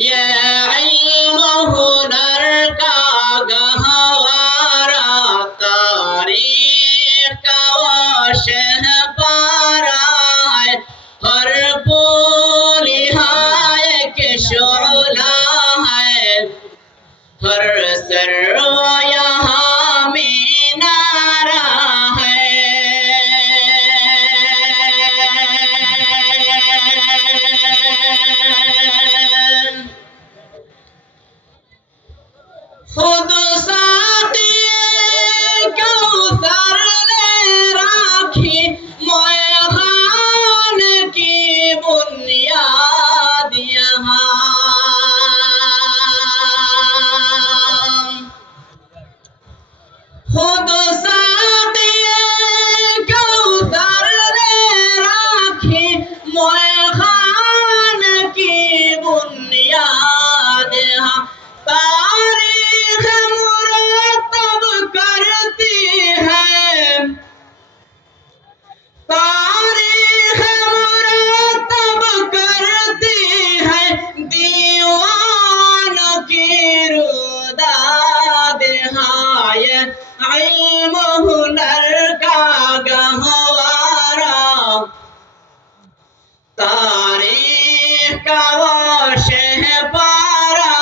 ये इल्म हुनर का गहवारा, तारीख का वो शहपारा है। हर बोली हाय के शोला है, हर सर्व यहाँ मीनारा है। खुद साक़ी कौसर ने राखी मैदान की बुनियाद यहाँ। खुद साक़ी कौसर ने राखी मैदान की बुनियाद यहाँ। तारीख मुरतब करती है, तारीख मुरतब करती है, दीवान की रुदाद हाय। इल्म हुनर का गहवारा, तारीख का वो शहपारा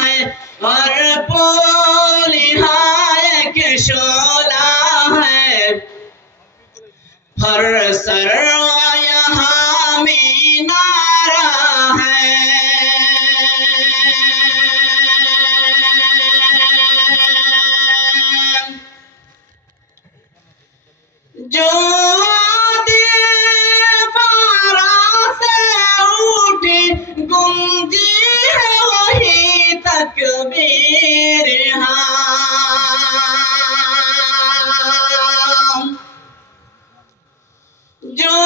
है। और बोली हाय के शोला है, हर सर्व यहाँ मीनारा है। जो पारा से उठी गूंजी है वही तकबीर हाँ। जो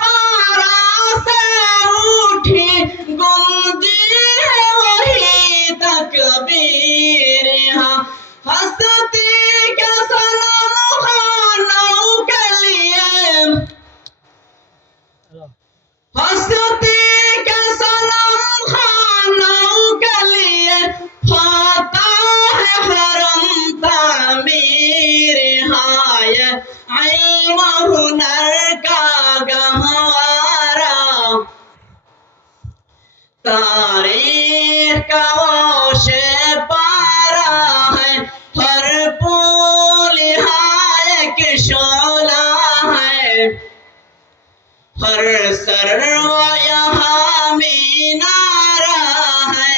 पारा से उठी गूंजी है वही तकबीर हाँ। हंसती के सनम खानों के लिए, हंसती के सनम खानों के लिए, फाता है हरम तामीर हाय। इल्म हुनर का गहवारा, तारीख का वो शहपारा है। हर बोली हाय के शोला है, हर सर्व यहाँ मीनारा है।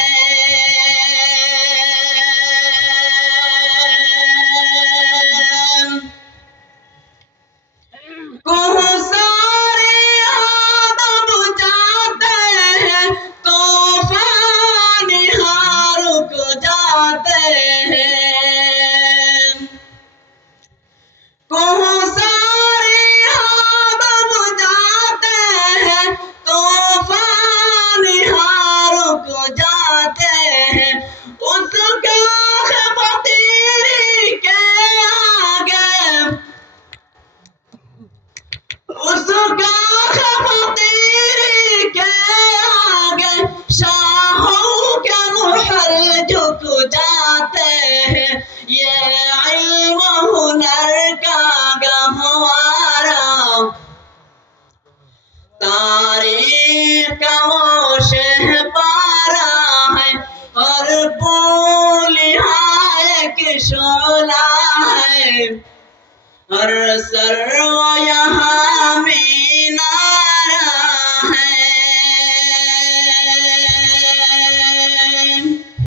सारे आदम जाते हैं, तूफान यहाँ रुक जाते हैं। सारे आदम जाते हैं, तूफान यहाँ रुक जाते हैं। उसका फकीरी के आगे, उसका फकीरी के आगे, शाहों के महल झुक जाते हैं। ये इल्म हुनर का गहवारा, तारीख का वो शहपारा है। और बोली हाय के शोला है, हर सर्व यहाँ मीना